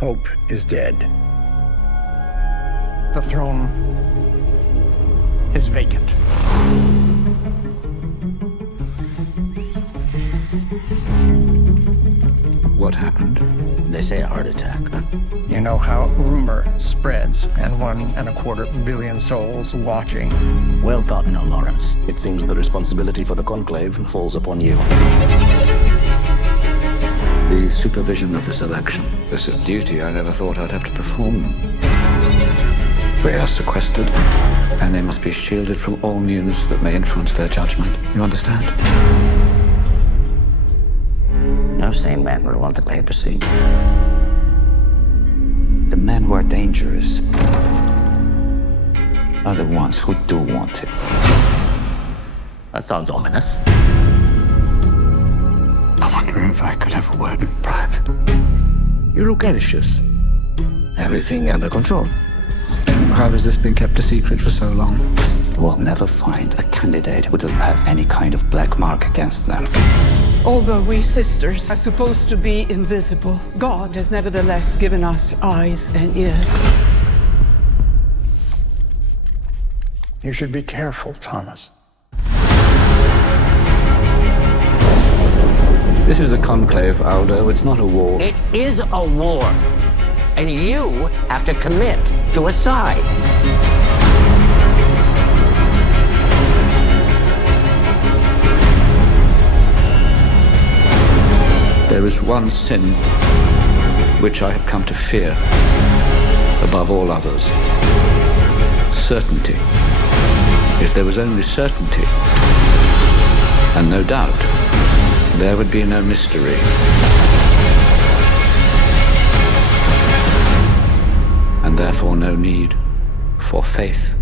Pope is dead. The throne is vacant. What happened? They say a heart attack. You know how rumor spreads, and 1.25 billion souls watching. Well gotten, O Lawrence. It seems the responsibility for the conclave falls upon you. The supervision of this election is a duty I never thought I'd have to perform. They are sequestered, and they must be shielded from all news that may influence their judgment. You understand? No sane man would want the papacy. The men who are dangerous are the ones who do want it. That sounds ominous. I wonder if I could have a word in private. You look anxious. Everything under control. How has this been kept a secret for so long? We'll never find a candidate who doesn't have any kind of black mark against them. Although we sisters are supposed to be invisible, God has nevertheless given us eyes and ears. You should be careful, Thomas. This is a conclave, Aldo. It's not a war. It is a war. And you have to commit to a side. There is one sin which I have come to fear above all others. Certainty. If there was only certainty, and no doubt, there would be no mystery. And therefore no need for faith.